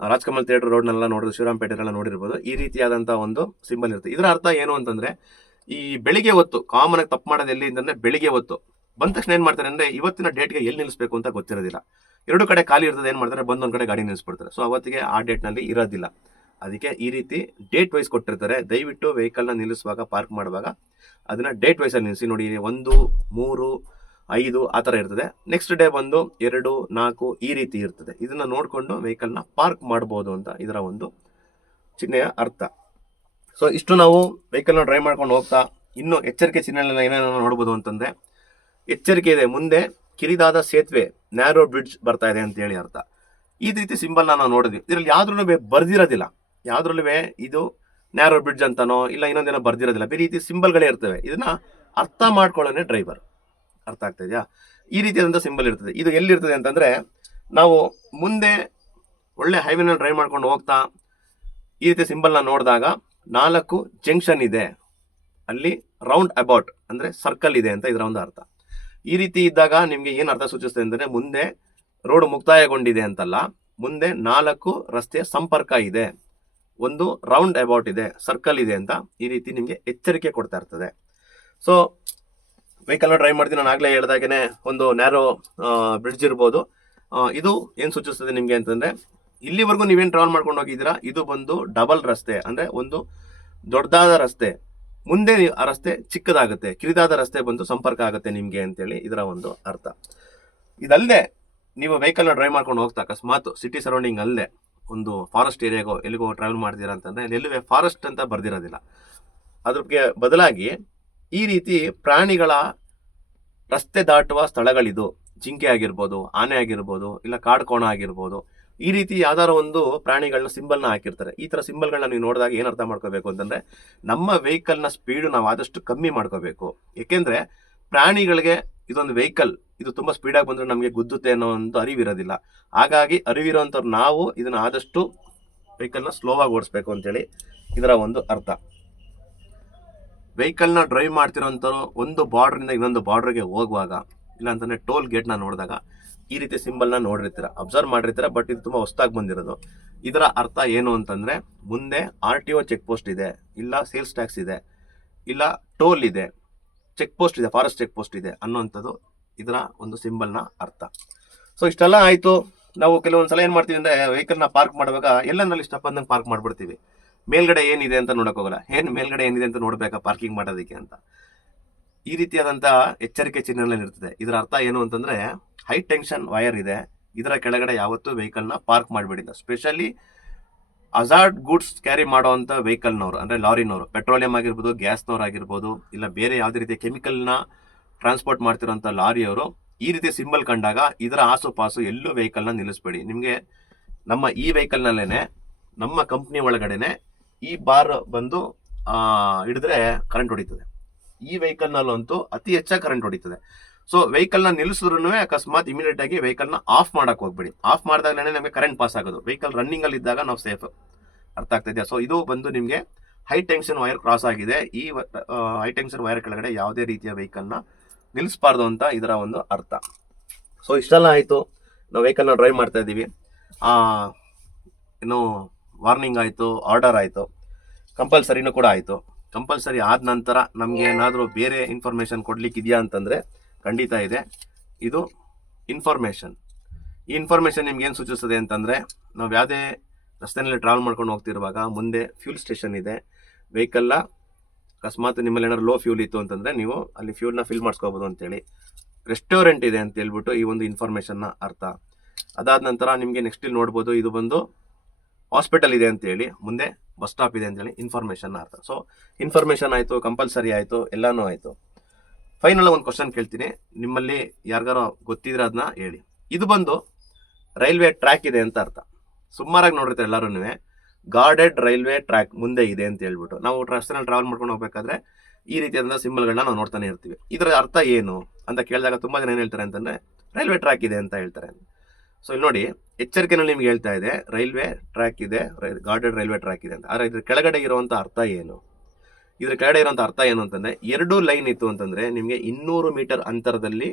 ರಾಜ್ಕಮಲ್ ಥಿಯೇಟರ್ ರೋಡ್ನೆಲ್ಲ ನೋಡಿದ್ರು ಶಿವರಾಂಪೇಟೆಲ್ಲ ನೋಡಿರ್ಬೋದು. ಈ ರೀತಿಯಾದಂಥ ಒಂದು ಸಿಂಬಲ್ ಇರುತ್ತೆ. ಇದರ ಅರ್ಥ ಏನು ಅಂತಂದ್ರೆ, ಈ ಬೆಳಿಗ್ಗೆ ಹೊತ್ತು ಕಾಮನ್ ಆಗಿ ತಪ್ಪು ಮಾಡೋದು ಎಲ್ಲಿ ಅಂತಂದ್ರೆ ಬೆಳಿಗ್ಗೆ ಹೊತ್ತು. ಬಂದ ತಕ್ಷಣ ಏನು ಮಾಡ್ತಾರೆ ಅಂದ್ರೆ, ಇವತ್ತಿನ ಡೇಟ್ಗೆ ಎಲ್ಲಿ ನಿಲ್ಲಿಸಬೇಕು ಅಂತ ಗೊತ್ತಿರೋದಿಲ್ಲ. ಎರಡು ಕಡೆ ಖಾಲಿ ಇರ್ತದೆ, ಏನು ಮಾಡ್ತಾರೆ? ಬಂದ್ ಒಂದ್ ಕಡೆ ಗಾಡಿ ನಿಲ್ಲಿಸ್ಬಿಡ್ತಾರೆ ಸೊ ಅವತ್ತಿಗೆ ಆ ಡೇಟ್ನಲ್ಲಿ ಇರೋದಿಲ್ಲ. ಅದಕ್ಕೆ ಈ ರೀತಿ ಡೇಟ್ ವೈಸ್ ಕೊಟ್ಟಿರ್ತಾರೆ. ದಯವಿಟ್ಟು ವೆಹಿಕಲ್ನ ನಿಲ್ಲಿಸುವಾಗ ಪಾರ್ಕ್ ಮಾಡುವಾಗ, ಅದನ್ನ ಡೇಟ್ ವೈಸಲ್ಲಿ ನಿಲ್ಲಿಸಿ ನೋಡಿ. ಒಂದು, ಮೂರು ಐದು ಆ ಥರ ಇರ್ತದೆ. ನೆಕ್ಸ್ಟ್ ಡೇ ಬಂದು ಎರಡು, ನಾಲ್ಕು ಈ ರೀತಿ ಇರ್ತದೆ. ಇದನ್ನ ನೋಡಿಕೊಂಡು ವೆಹಿಕಲ್ನ ಪಾರ್ಕ್ ಮಾಡ್ಬೋದು ಅಂತ ಇದರ ಒಂದು ಚಿಹ್ನೆಯ ಅರ್ಥ. ಸೊ ಇಷ್ಟು ನಾವು ವೆಹಿಕಲ್ನ ಡ್ರೈವ್ ಮಾಡ್ಕೊಂಡು ಹೋಗ್ತಾ, ಇನ್ನು ಎಚ್ಚರಿಕೆ ಚಿಹ್ನೆಗಳನ್ನ ಏನೇನೋ ನೋಡ್ಬೋದು ಅಂತಂದ್ರೆ, ಎಚ್ಚರಿಕೆ ಇದೆ. ಮುಂದೆ ಕಿರಿದಾದ ಸೇತುವೆ ನ್ಯಾರೋ ಬ್ರಿಡ್ಜ್ ಬರ್ತಾ ಇದೆ ಅಂತ ಹೇಳಿ ಅರ್ಥ. ಈ ರೀತಿ ಸಿಂಬಲ್ ನಾವು ನೋಡಿದ್ವಿ. ಇದರಲ್ಲಿ ಯಾವ್ದ್ರಲ್ಲೂ ಬರ್ದಿರೋದಿಲ್ಲ. ಯಾವ್ದ್ರಲ್ಲೂ ಇದು ನ್ಯಾರೋ ಬ್ರಿಡ್ಜ್ ಅಂತಾನೋ, ಇಲ್ಲ ಇನ್ನೊಂದೇನೋ ಬರ್ದಿರೋದಿಲ್ಲ. ಬೇರೆ ರೀತಿ ಸಿಂಬಲ್ಗಳೇ ಇರ್ತವೆ. ಇದನ್ನ ಅರ್ಥ ಮಾಡ್ಕೊಳ್ಳೋನೆ ಡ್ರೈವರ್ ಅರ್ಥ ಆಗ್ತಾ ಇದೆಯಾ? ಈ ರೀತಿಯಾದಂಥ ಸಿಂಬಲ್ ಇರ್ತದೆ. ಇದು ಎಲ್ಲಿರ್ತದೆ ಅಂತಂದರೆ, ನಾವು ಮುಂದೆ ಒಳ್ಳೆ ಹೈವೇನಲ್ಲಿ ಡ್ರೈವ್ ಮಾಡ್ಕೊಂಡು ಹೋಗ್ತಾ, ಈ ರೀತಿ ಸಿಂಬಲ್ನ ನೋಡಿದಾಗ ನಾಲ್ಕು ಜಂಕ್ಷನ್ ಇದೆ. ಅಲ್ಲಿ ರೌಂಡ್ ಅಬೌಟ್ ಅಂದರೆ ಸರ್ಕಲ್ ಇದೆ ಅಂತ ಇದರ ಒಂದು ಅರ್ಥ. ಈ ರೀತಿ ಇದ್ದಾಗ ನಿಮಗೆ ಏನು ಅರ್ಥ ಸೂಚಿಸ್ತದೆ ಅಂದರೆ ಮುಂದೆ ರೋಡ್ ಮುಕ್ತಾಯಗೊಂಡಿದೆ ಅಂತಲ್ಲ, ಮುಂದೆ ನಾಲ್ಕು ರಸ್ತೆಯ ಸಂಪರ್ಕ ಇದೆ. ಒಂದು ರೌಂಡ್ ಅಬೌಟ್ ಇದೆ ಸರ್ಕಲ್ ಇದೆ ಅಂತ ಈ ರೀತಿ ನಿಮಗೆ ಎಚ್ಚರಿಕೆ ಕೊಡ್ತಾ ಇರ್ತದೆ. ಸೊ ವೆಹಿಕಲ್ನ ಡ್ರೈವ್ ಮಾಡ್ತೀನಿ. ನಾನು ಆಗಲೇ ಹೇಳಿದಾಗೇನೆ ಒಂದು ನ್ಯಾರೋ ಬ್ರಿಡ್ಜ್ ಇರ್ಬೋದು. ಇದು ಏನು ಸೂಚಿಸ್ತದೆ ನಿಮಗೆ ಅಂತಂದ್ರೆ, ಇಲ್ಲಿವರೆಗೂ ನೀವೇನು ಟ್ರಾವೆಲ್ ಮಾಡ್ಕೊಂಡು ಹೋಗಿದ್ದೀರಾ? ಇದು ಬಂದು ಡಬಲ್ ರಸ್ತೆ, ಅಂದ್ರೆ ಒಂದು ದೊಡ್ಡದಾದ ರಸ್ತೆ. ಮುಂದೆ ಆ ರಸ್ತೆ ಚಿಕ್ಕದಾಗುತ್ತೆ, ಕಿರಿದಾದ ರಸ್ತೆ ಬಂದು ಸಂಪರ್ಕ ಆಗುತ್ತೆ ನಿಮಗೆ ಅಂತೇಳಿ ಇದರ ಒಂದು ಅರ್ಥ. ಇದಲ್ಲದೆ, ನೀವು ವೆಹಿಕಲ್ನ ಡ್ರೈವ್ ಮಾಡ್ಕೊಂಡು ಹೋಗ್ತಾ, ಅಕಸ್ಮಾತ್ ಸಿಟಿ ಸರೌಂಡಿಂಗ್ ಅಲ್ಲದೆ ಒಂದು ಫಾರೆಸ್ಟ್ ಏರಿಯಾಗೋ ಎಲ್ಲಿಗೋ ಟ್ರಾವೆಲ್ ಮಾಡ್ತೀರಾ ಅಂತಂದ್ರೆ, ಅಲ್ಲಿ ಎಲ್ಲೂ ಫಾರೆಸ್ಟ್ ಅಂತ ಬರ್ದಿರೋದಿಲ್ಲ. ಅದ್ರಿಗೆ ಬದಲಾಗಿ ಈ ರೀತಿ ಪ್ರಾಣಿಗಳ ರಸ್ತೆ ದಾಟುವ ಸ್ಥಳಗಳಿದು. ಜಿಂಕೆ ಆಗಿರ್ಬೋದು, ಆನೆ ಆಗಿರ್ಬೋದು, ಇಲ್ಲ ಕಾಡ್ಕೋಣ ಆಗಿರ್ಬೋದು, ಈ ರೀತಿ ಯಾವ್ದಾರ ಒಂದು ಪ್ರಾಣಿಗಳನ್ನ ಸಿಂಬಲ್ನ ಹಾಕಿರ್ತಾರೆ. ಈ ತರ ಸಿಂಬಲ್ಗಳನ್ನ ನೀವು ನೋಡಿದಾಗ ಏನು ಅರ್ಥ ಮಾಡ್ಕೋಬೇಕು ಅಂತಂದ್ರೆ, ನಮ್ಮ ವೆಹಿಕಲ್ನ ಸ್ಪೀಡ್ ನಾವು ಆದಷ್ಟು ಕಮ್ಮಿ ಮಾಡ್ಕೋಬೇಕು. ಯಾಕೆಂದ್ರೆ ಪ್ರಾಣಿಗಳಿಗೆ ಇದೊಂದು ವೆಹಿಕಲ್, ಇದು ತುಂಬಾ ಸ್ಪೀಡಾಗಿ ಬಂದ್ರೆ ನಮಗೆ ಗುದ್ದುತ್ತೆ ಅನ್ನೋ ಒಂದು ಅರಿವಿರೋದಿಲ್ಲ. ಹಾಗಾಗಿ ಅರಿವಿರೋಂಥವ್ರು ನಾವು ಇದನ್ನ ಆದಷ್ಟು ವೆಹಿಕಲ್ನ ಸ್ಲೋವಾಗಿ ಓಡಿಸ್ಬೇಕು ಅಂತೇಳಿ ಇದರ ಒಂದು ಅರ್ಥ. ವೆಹಿಕಲ್ನ ಡ್ರೈವ್ ಮಾಡ್ತಿರೋಂಥವ್ರು ಒಂದು ಬಾರ್ಡ್ರಿಂದ ಇನ್ನೊಂದು ಬಾರ್ಡ್ರಿಗೆ ಹೋಗುವಾಗ ಇಲ್ಲ ಅಂತಂದ್ರೆ ಟೋಲ್ ಗೇಟ್ನ ನೋಡಿದಾಗ ಈ ರೀತಿ ಸಿಂಬಲ್ನ ನೋಡಿರ್ತೀರ, ಅಬ್ಸರ್ವ್ ಮಾಡಿರ್ತೀರ, ಬಟ್ ಇದು ತುಂಬಾ ಹೊಸದಾಗಿ ಬಂದಿರೋದು. ಇದರ ಅರ್ಥ ಏನು ಅಂತಂದ್ರೆ, ಮುಂದೆ R T O check post ಇದೆ, ಇಲ್ಲ ಸೇಲ್ಸ್ ಟ್ಯಾಕ್ಸ್ ಇದೆ, ಇಲ್ಲ ಟೋಲ್ ಇದೆ ಚೆಕ್ ಪೋಸ್ಟ್ ಇದೆ, ಫಾರೆಸ್ಟ್ ಚೆಕ್ ಪೋಸ್ಟ್ ಇದೆ ಅನ್ನೋಂಥದ್ದು ಇದರ ಒಂದು ಸಿಂಬಲ್ನ ಅರ್ಥ. ಸೊ, ಇಷ್ಟೆಲ್ಲ ಆಯ್ತು. ನಾವು ಕೆಲವೊಂದು ಸಲ ಏನು ಮಾಡ್ತೀವಿ ಅಂದ್ರೆ ವೆಹಿಕಲ್ನ ಪಾರ್ಕ್ ಮಾಡುವಾಗ ಎಲ್ಲನಲ್ಲಿ ಇಷ್ಟಪ್ಪ ಅಂದಂಗೆ ಪಾರ್ಕ್ ಮಾಡ್ಬಿಡ್ತೀವಿ. ಮೇಲ್ಗಡೆ ಏನಿದೆ ಅಂತ ನೋಡಕ್ ಹೋಗಲ್ಲ. ಏನ್ ಮೇಲ್ಗಡೆ ಏನಿದೆ ಅಂತ ನೋಡಬೇಕಾ ಪಾರ್ಕಿಂಗ್ ಮಾಡೋದಕ್ಕೆ ಅಂತ. ಈ ರೀತಿಯಾದಂತ ಎಚ್ಚರಿಕೆ ಚಿಹ್ನೆಗಳಲ್ಲಿ ಇರ್ತದೆ. ಇದರ ಅರ್ಥ ಏನು ಅಂತಂದ್ರೆ ಹೈ ಟೆನ್ಷನ್ ವೈರ್ ಇದೆ. ಇದರ ಕೆಳಗಡೆ ಯಾವತ್ತೂ ವೆಹಿಕಲ್ನ ಪಾರ್ಕ್ ಮಾಡಬೇಡಿ ಸ್ಪೆಷಲಿ ಅಜಾರ್ಡ್ ಗೂಡ್ಸ್ ಕ್ಯಾರಿ ಮಾಡುವಂತ ವೆಹಿಕಲ್ನವರು ಅಂದ್ರೆ ಲಾರಿನವರು ಪೆಟ್ರೋಲಿಯಂ ಆಗಿರ್ಬೋದು ಗ್ಯಾಸ್ನವ್ರು ಆಗಿರ್ಬೋದು, ಇಲ್ಲ ಬೇರೆ ಯಾವುದೇ ರೀತಿಯ ಕೆಮಿಕಲ್ನ ಟ್ರಾನ್ಸ್ಪೋರ್ಟ್ ಮಾಡ್ತಿರೋಂಥ ಲಾರಿಯವರು ಈ ರೀತಿ ಸಿಂಬಲ್ ಕಂಡಾಗ ಇದರ ಆಸುಪಾಸು ಎಲ್ಲೂ ವೆಹಿಕಲ್ನ ನಿಲ್ಲಿಸಬೇಡಿ. ನಿಮಗೆ ನಮ್ಮ ಈ ವೆಹಿಕಲ್ನಲ್ಲೇನೆ ನಮ್ಮ ಕಂಪ್ನಿ ಒಳಗಡೆನೆ ಈ ಬಾರ್ ಬಂದು ಹಿಡಿದ್ರೆ ಕರೆಂಟ್ ಹೊಡಿತದೆ. ಈ ವೆಹಿಕಲ್ನಲ್ಲಂತೂ ಅತಿ ಹೆಚ್ಚಾಗಿ ಕರೆಂಟ್ ಹೊಡಿತದೆ. ಸೊ ವೆಹಿಕಲ್ನ ನಿಲ್ಲಿಸಿದ್ರು ಅಕಸ್ಮಾತ್ ಇಮಿಡಿಯೇಟ್ ಆಗಿ ವೆಹಿಕಲ್ನ ಆಫ್ ಮಾಡಕ್ಕೆ ಹೋಗ್ಬೇಡಿ. ಆಫ್ ಮಾಡಿದಾಗಲೇ ನಮಗೆ ಕರೆಂಟ್ ಪಾಸ್ ಆಗೋದು. ವೆಹಿಕಲ್ ರನ್ನಿಂಗ್ ಅಲ್ಲಿ ಇದ್ದಾಗ ನಾವು ಸೇಫ್ ಅರ್ಥ ಆಗ್ತಾ ಇದೆಯಾ? ಸೊ ಇದು ಬಂದು ನಿಮಗೆ ಹೈ ಟೆನ್ಷನ್ ವೈರ್ ಕ್ರಾಸ್ ಆಗಿದೆ. ಈ ಹೈ ಟೆನ್ಷನ್ ವೈರ್ ಕೆಳಗಡೆ ಯಾವುದೇ ರೀತಿಯ ವೆಹಿಕಲ್ನ ನಿಲ್ಲಿಸಬಾರ್ದು ಅಂತ ಇದರ ಒಂದು ಅರ್ಥ. ಸೊ ಇಷ್ಟೆಲ್ಲ ಆಯಿತು. ನಾವು ವೆಹಿಕಲ್ನ ಡ್ರೈವ್ ಮಾಡ್ತಾ ಇದ್ದೀವಿ. ಇನ್ನು ವಾರ್ನಿಂಗ್ ಆಯಿತು, ಆರ್ಡರ್ ಆಯಿತು, ಕಂಪಲ್ಸರಿನೂ ಕೂಡ ಆಯಿತು. ಕಂಪಲ್ಸರಿ ಆದ ನಂತರ ನಮಗೆ ಏನಾದರೂ ಬೇರೆ ಇನ್ಫಾರ್ಮೇಷನ್ ಕೊಡ್ಲಿಕ್ಕೆ ಇದೆಯಾ ಅಂತಂದರೆ ಖಂಡಿತ ಇದೆ. ಇದು ಇನ್ಫಾರ್ಮೇಷನ್ ಈ ಇನ್ಫಾರ್ಮೇಷನ್ ನಿಮ್ಗೇನು ಸೂಚಿಸ್ತದೆ ಅಂತಂದರೆ, ನಾವು ಯಾವುದೇ ರಸ್ತೆಯಲ್ಲಿ ಟ್ರಾವೆಲ್ ಮಾಡ್ಕೊಂಡು ಹೋಗ್ತಿರುವಾಗ ಮುಂದೆ ಫ್ಯೂಲ್ ಸ್ಟೇಷನ್ ಇದೆ. ವೆಹಿಕಲ್ನ ಅಕಸ್ಮಾತ್ ನಿಮ್ಮಲ್ಲಿ ಏನಾದ್ರು ಲೋ ಫ್ಯೂಲ್ ಇತ್ತು ಅಂತಂದರೆ ನೀವು ಅಲ್ಲಿ ಫ್ಯೂಲ್ನ ಫಿಲ್ ಮಾಡಿಸ್ಕೋಬೋದು ಅಂತೇಳಿ ರೆಸ್ಟೋರೆಂಟ್ ಇದೆ ಅಂತ ಹೇಳ್ಬಿಟ್ಟು ಈ ಒಂದು ಇನ್ಫಾರ್ಮೇಷನ್ನ ಅರ್ಥ. ಅದಾದ ನಂತರ ನಿಮಗೆ ನೆಕ್ಸ್ಟ್ ಇಲ್ಲಿ ನೋಡ್ಬೋದು, ಇದು ಬಂದು ಹಾಸ್ಪಿಟಲ್ ಇದೆ ಅಂತೇಳಿ, ಮುಂದೆ ಬಸ್ ಸ್ಟಾಪ್ ಇದೆ ಅಂತೇಳಿ ಇನ್ಫಾರ್ಮೇಷನ್ ಅರ್ಥ. ಸೊ ಇನ್ಫಾರ್ಮೇಷನ್ ಆಯಿತು ಕಂಪಲ್ಸರಿ ಆಯಿತು, ಎಲ್ಲನೂ ಆಯಿತು. ಫೈನಲ್ ಒಂದು ಕ್ವಶನ್ ಕೇಳ್ತೀನಿ. ನಿಮ್ಮಲ್ಲಿ ಯಾರಿಗಾರೋ ಗೊತ್ತಿದ್ರೆ ಅದನ್ನ ಹೇಳಿ. ಇದು ಬಂದು ರೈಲ್ವೆ ಟ್ರ್ಯಾಕ್ ಇದೆ ಅಂತ ಅರ್ಥ. ಸುಮಾರಾಗಿ ನೋಡಿರ್ತಾರೆ ಎಲ್ಲರೂ ಗಾರ್ಡೆಡ್ ರೈಲ್ವೆ ಟ್ರ್ಯಾಕ್ ಮುಂದೆ ಇದೆ ಅಂತ ಹೇಳ್ಬಿಟ್ಟು. ನಾವು ರಸ್ತೆನಲ್ಲಿ ಟ್ರಾವೆಲ್ ಮಾಡ್ಕೊಂಡು ಹೋಗ್ಬೇಕಾದ್ರೆ ಈ ರೀತಿಯಾದಂಥ ಸಿಂಬಲ್ಗಳನ್ನ ನಾವು ನೋಡ್ತಾನೆ ಇರ್ತೀವಿ. ಇದರ ಅರ್ಥ ಏನು ಅಂತ ಕೇಳಿದಾಗ ತುಂಬಾ ಜನ ಏನು ಹೇಳ್ತಾರೆ ಅಂತಂದ್ರೆ, ರೈಲ್ವೆ ಟ್ರ್ಯಾಕ್ ಇದೆ ಅಂತ ಹೇಳ್ತಾರೆ ಸೊ ಇಲ್ಲಿ ನೋಡಿ, ಎಚ್ಚರಿಕೆನಲ್ಲಿ ನಿಮ್ಗೆ ಹೇಳ್ತಾ ಇದೆ, ರೈಲ್ವೆ ಟ್ರ್ಯಾಕ್ ಇದೆ ಗಾರ್ಡೆಡ್ ರೈಲ್ವೆ ಟ್ರ್ಯಾಕ್ ಇದೆ ಅಂತ. ಆದರೆ ಇದ್ರ ಕೆಳಗಡೆ ಇರುವಂಥ ಅರ್ಥ ಏನು? ಇದ್ರ ಕೆಳಗಡೆ ಇರುವಂತ ಅರ್ಥ ಏನು ಅಂತಂದ್ರೆ, ಎರಡು ಲೈನ್ ಇತ್ತು ಅಂತಂದ್ರೆ, ನಿಮಗೆ ಇನ್ನೂರು ಮೀಟರ್ ಅಂತರದಲ್ಲಿ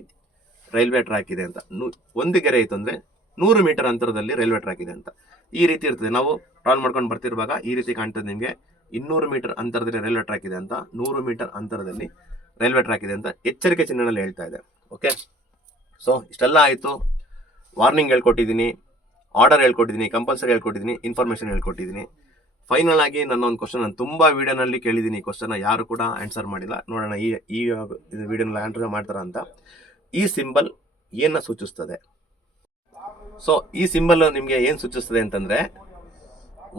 ರೈಲ್ವೆ ಟ್ರ್ಯಾಕ್ ಇದೆ ಅಂತ. ನೂ, ಒಂದು ಗೆರೆ ಇತ್ತು ಅಂದರೆ, ನೂರು ಮೀಟರ್ ಅಂತರದಲ್ಲಿ ರೈಲ್ವೆ ಟ್ರ್ಯಾಕ್ ಇದೆ ಅಂತ. ಈ ರೀತಿ ಇರ್ತದೆ. ನಾವು ಟ್ರಾವೆಲ್ ಮಾಡ್ಕೊಂಡು ಬರ್ತಿರುವಾಗ ಈ ರೀತಿ ಕಾಣ್ತದೆ ನಿಮಗೆ, ಇನ್ನೂರು ಮೀಟರ್ ಅಂತರದಲ್ಲಿ ರೈಲ್ವೆ ಟ್ರ್ಯಾಕ್ ಇದೆ ಅಂತ, ನೂರು ಮೀಟರ್ ಅಂತರದಲ್ಲಿ ರೈಲ್ವೆ ಟ್ರ್ಯಾಕ್ ಇದೆ ಅಂತ ಎಚ್ಚರಿಕೆ ಚಿಹ್ನೆನಲ್ಲಿ ಹೇಳ್ತಾ ಇದೆ. ಓಕೆ ಸೊ ಇಷ್ಟೆಲ್ಲ ಆಯಿತು. ವಾರ್ನಿಂಗ್ ಹೇಳ್ಕೊಟ್ಟಿದ್ದೀನಿ, ಆರ್ಡರ್ ಹೇಳ್ಕೊಟ್ಟಿದ್ದೀನಿ, ಕಂಪಲ್ಸರಿ ಹೇಳ್ಕೊಟ್ಟಿದ್ದೀನಿ ಇನ್ಫಾರ್ಮೇಷನ್ ಹೇಳ್ಕೊಟ್ಟಿದ್ದೀನಿ. ಫೈನಲ್ ಆಗಿ ನನ್ನ ಒಂದು ಕ್ವಶನ್ ನಾನು ತುಂಬ ವೀಡಿಯೋನಲ್ಲಿ ಕೇಳಿದ್ದೀನಿ ಈ ಕ್ವಶನ್ ಯಾರು ಕೂಡ ಆನ್ಸರ್ ಮಾಡಿಲ್ಲ. ನೋಡೋಣ ಈ ಈ ವಿಡಿಯೋನಲ್ಲಿ ಆನ್ಸರ್ ಮಾಡ್ತಾರ ಅಂತ. ಈ ಸಿಂಬಲ್ ಏನ ಸೂಚಿಸ್ತದೆ? ಸೊ ಈ ಸಿಂಬಲ್ ನಿಮಗೆ ಏನು ಸೂಚಿಸ್ತದೆ ಅಂತಂದರೆ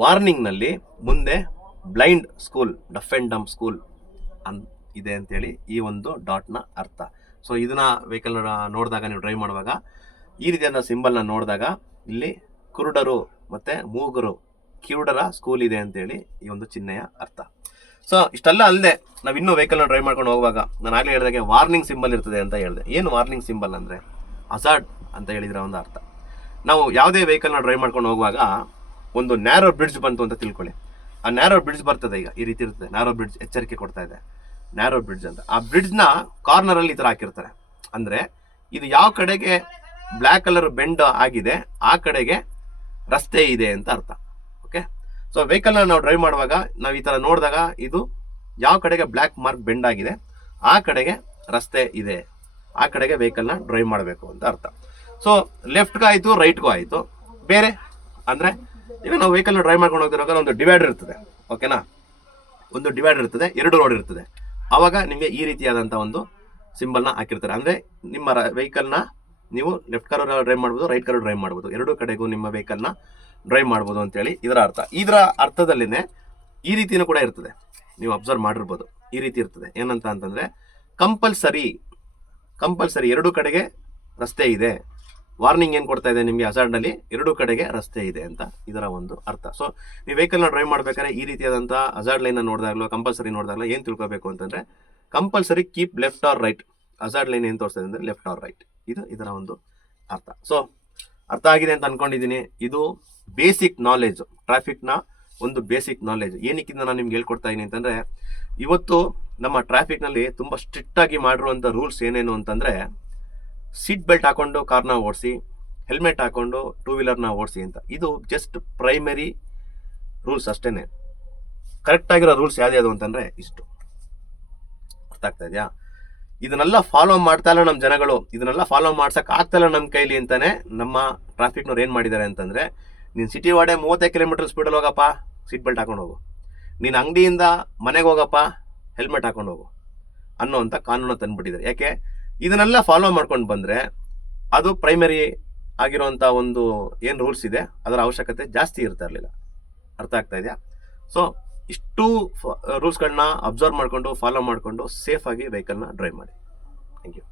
ವಾರ್ನಿಂಗ್ನಲ್ಲಿ ಮುಂದೆ blind school deaf and dumb school ಅನ್, ಇದೆ ಅಂತೇಳಿ ಈ ಒಂದು ಡಾಟ್ನ ಅರ್ಥ. ಸೊ ಇದನ್ನ ವೆಹಿಕಲ್ ನೋಡಿದಾಗ ನೀವು ಡ್ರೈವ್ ಮಾಡುವಾಗ ಈ ರೀತಿಯಾದ ಸಿಂಬಲ್ನ ನೋಡಿದಾಗ ಇಲ್ಲಿ ಕುರುಡರು ಮತ್ತೆ ಮೂಗರು, ಕಿರುಡರ ಸ್ಕೂಲ್ ಇದೆ ಅಂತೇಳಿ ಈ ಒಂದು ಚಿಹ್ನೆಯ ಅರ್ಥ. ಸೊ ಇಷ್ಟೆಲ್ಲ ಅಲ್ಲದೆ ನಾವು ಇನ್ನೂ ವೆಹಿಕಲ್ನ ಡ್ರೈವ್ ಮಾಡ್ಕೊಂಡು ಹೋಗುವಾಗ ನಾನು ಆಗಲೇ ಹೇಳಿದಾಗೆ ವಾರ್ನಿಂಗ್ ಸಿಂಬಲ್ ಇರ್ತದೆ ಅಂತ ಹೇಳಿದೆ. ಏನು ವಾರ್ನಿಂಗ್ ಸಿಂಬಲ್ ಅಂದರೆ? ಅಸಾಡ್ ಅಂತ ಹೇಳಿದ್ರ ಒಂದು ಅರ್ಥ. ನಾವು ಯಾವುದೇ ವೆಹಿಕಲ್ನ ಡ್ರೈವ್ ಮಾಡ್ಕೊಂಡು ಹೋಗುವಾಗ ಒಂದು ನ್ಯಾರೋ ಬ್ರಿಡ್ಜ್ ಬಂತು ಅಂತ ತಿಳ್ಕೊಳ್ಳಿ. ಆ ನ್ಯಾರೋ ಬ್ರಿಡ್ಜ್ ಬರ್ತದೆ ಈಗ, ಈ ರೀತಿ ಇರ್ತದೆ. ನ್ಯಾರೋ ಬ್ರಿಡ್ಜ್ ಎಚ್ಚರಿಕೆ ಕೊಡ್ತಾ ಇದೆ. ನ್ಯಾರೋ ಬ್ರಿಡ್ಜ್ ಅಂತ. ಆ ಬ್ರಿಡ್ಜ್ನ ಕಾರ್ನರಲ್ಲಿ ಈ ಥರ ಹಾಕಿರ್ತಾರೆ. ಅಂದರೆ ಇದು ಯಾವ ಕಡೆಗೆ ಬ್ಲ್ಯಾಕ್ ಕಲರ್ ಬೆಂಡ್ ಆಗಿದೆ, ಆ ಕಡೆಗೆ ರಸ್ತೆ ಇದೆ ಅಂತ ಅರ್ಥ. ಓಕೆ ಸೊ ವೆಹಿಕಲ್ನ ನಾವು ಡ್ರೈವ್ ಮಾಡುವಾಗ, ನಾವು ಈ ಥರ ನೋಡಿದಾಗ ಇದು ಯಾವ ಕಡೆಗೆ ಬ್ಲ್ಯಾಕ್ ಮಾರ್ಕ್ ಬೆಂಡ್ ಆಗಿದೆ, ಆ ಕಡೆಗೆ ರಸ್ತೆ ಇದೆ, ಆ ಕಡೆಗೆ ವೆಹಿಕಲ್ನ ಡ್ರೈವ್ ಮಾಡಬೇಕು ಅಂತ ಅರ್ಥ. ಸೊ ಲೆಫ್ಟ್ಗೂ ಆಯಿತು ರೈಟ್ಗೂ ಆಯಿತು. ಬೇರೆ ಅಂದರೆ, ಈಗ ನಾವು ವೆಹಿಕಲ್ನ ಡ್ರೈವ್ ಮಾಡ್ಕೊಂಡು ಹೋಗ್ತಿರುವಾಗ ಒಂದು ಡಿವೈಡರ್ ಇರ್ತದೆ. ಓಕೆನಾ ಒಂದು ಡಿವೈಡರ್ ಇರ್ತದೆ, ಎರಡು ರೋಡ್ ಇರ್ತದೆ. ಆವಾಗ ನಿಮಗೆ ಈ ರೀತಿಯಾದಂಥ ಒಂದು ಸಿಂಬಲ್ನ ಹಾಕಿರ್ತಾರೆ. ಅಂದರೆ, ನಿಮ್ಮ ವೆಹಿಕಲ್ನ ನೀವು ಲೆಫ್ಟ್ ಕಾರ್ ಡ್ರೈವ್ ಮಾಡ್ಬೋದು ರೈಟ್ ಕಾರ್ ಡ್ರೈವ್ ಮಾಡ್ಬೋದು. ಎರಡೂ ಕಡೆಗೂ ನಿಮ್ಮ ವೆಹಿಕಲ್ನ ಡ್ರೈವ್ ಮಾಡ್ಬೋದು ಅಂತೇಳಿ ಇದರ ಅರ್ಥ. ಇದರ ಅರ್ಥದಲ್ಲಿನೇ ಈ ರೀತಿನೂ ಕೂಡ ಇರ್ತದೆ. ನೀವು ಅಬ್ಸರ್ವ್ ಮಾಡಿರ್ಬೋದು. ಈ ರೀತಿ ಇರ್ತದೆ. ಏನಂತ ಅಂತಂದರೆ ಕಂಪಲ್ಸರಿ ಕಂಪಲ್ಸರಿ ಎರಡೂ ಕಡೆಗೆ ರಸ್ತೆ ಇದೆ. ವಾರ್ನಿಂಗ್ ಏನು ಕೊಡ್ತಾ ಇದೆ ನಿಮಗೆ? ಹಜಾರ್ಡ್ನಲ್ಲಿ ಎರಡೂ ಕಡೆಗೆ ರಸ್ತೆ ಇದೆ ಅಂತ ಇದರ ಒಂದು ಅರ್ಥ. ಸೊ ನೀವು ವೆಹಿಕಲ್ನ ಡ್ರೈವ್ ಮಾಡ್ಬೇಕಾದ್ರೆ ಈ ರೀತಿಯಾದಂಥ ಅಸಾರ್ಡ್ ಲೈನ್ ನೋಡಿದಾಗಲೂ ಕಂಪಲ್ಸರಿ ನೋಡಿದಾಗಲೂ ಏನು ತಿಳ್ಕೊಬೇಕು ಅಂತಂದರೆ compulsory keep left or right hazard line ಏನು ತೋರಿಸ್ತದೆ ಅಂದರೆ ಲೆಫ್ಟ್ ಆರ್ ರೈಟ್ ಇದು ಇದರ ಒಂದು ಅರ್ಥ. ಸೊ ಅರ್ಥ ಆಗಿದೆ ಅಂತ ಅನ್ಕೊಂಡಿದ್ದೀನಿ. ಇದು ಬೇಸಿಕ್ ನಾಲೆಜ್ ಟ್ರಾಫಿಕ್ನ ಒಂದು ಬೇಸಿಕ್ ನಾಲೆಜ್ ಏನಕ್ಕಿಂತ ನಾನು ನಿಮ್ಗೆ ಹೇಳ್ಕೊಡ್ತಾ ಇದ್ದೀನಿ ಅಂತಂದರೆ, ಇವತ್ತು ನಮ್ಮ ಟ್ರಾಫಿಕ್ನಲ್ಲಿ ತುಂಬ ಸ್ಟ್ರಿಕ್ಟಾಗಿ ಮಾಡಿರುವಂಥ ರೂಲ್ಸ್ ಏನೇನು ಅಂತಂದರೆ ಸೀಟ್ ಬೆಲ್ಟ್ ಹಾಕೊಂಡು ಕಾರ್ನ ಓಡಿಸಿ ಹೆಲ್ಮೆಟ್ ಹಾಕೊಂಡು ಟೂ ವೀಲರ್ನ ಓಡಿಸಿ ಅಂತ. ಇದು ಜಸ್ಟ್ ಪ್ರೈಮರಿ ರೂಲ್ಸ್ ಅಷ್ಟೇ ಕರೆಕ್ಟಾಗಿರೋ ರೂಲ್ಸ್ ಯಾವ್ದು ಅಂತಂದರೆ, ಇಷ್ಟು. ಆಗ್ತಾ ಇದೆಯಾ? ಇದನ್ನೆಲ್ಲ ಫಾಲೋ ಮಾಡ್ತಾ ಇಲ್ಲ ನಮ್ಮ ಜನಗಳು. ಇದನ್ನೆಲ್ಲ ಫಾಲೋ ಮಾಡ್ಸಕ್ ಆಗ್ತಾ ನಮ್ಮ ಕೈಲಿ ಅಂತಾನೆ ನಮ್ಮ ಟ್ರಾಫಿಕ್ನವ್ರು ಏನು ಮಾಡಿದ್ದಾರೆ ಅಂತಂದ್ರೆ, ನೀನು ಸಿಟಿ ವಾಡೆ ಮೂವತ್ತೈದು ಕಿಲೋಮೀಟರ್ ಸ್ಪೀಡಲ್ಲಿ ಹೋಗಪ್ಪ ಸೀಟ್ ಬೆಲ್ಟ್ ಹಾಕೊಂಡು ಹೋಗು. ನೀನು ಅಂಗಡಿಯಿಂದ ಮನೆಗೆ ಹೋಗಪ್ಪ ಹೆಲ್ಮೆಟ್ ಹಾಕೊಂಡು ಹೋಗು ಅನ್ನೋವಂಥ ಕಾನೂನು ತಂದ್ಬಿಟ್ಟಿದ್ದಾರೆ. ಯಾಕೆ? ಇದನ್ನೆಲ್ಲ ಫಾಲೋ ಮಾಡ್ಕೊಂಡು ಬಂದರೆ ಅದು ಪ್ರೈಮರಿ ಆಗಿರುವಂಥ ಒಂದು ಏನು ರೂಲ್ಸ್ ಇದೆ, ಅದರ ಅವಶ್ಯಕತೆ ಜಾಸ್ತಿ ಇರ್ತಾ ಇರಲಿಲ್ಲ. ಅರ್ಥ ಆಗ್ತಾ ಇದೆಯಾ? ಸೊ ಇಷ್ಟು ರೂಲ್ಸ್ಗಳನ್ನ ಅಬ್ಸರ್ವ್ ಮಾಡ್ಕೊಂಡು ಫಾಲೋ ಮಾಡಿಕೊಂಡು ಸೇಫಾಗಿ ವೆಹಿಕಲ್ನ ಡ್ರೈವ್ ಮಾಡಿ. Thank you.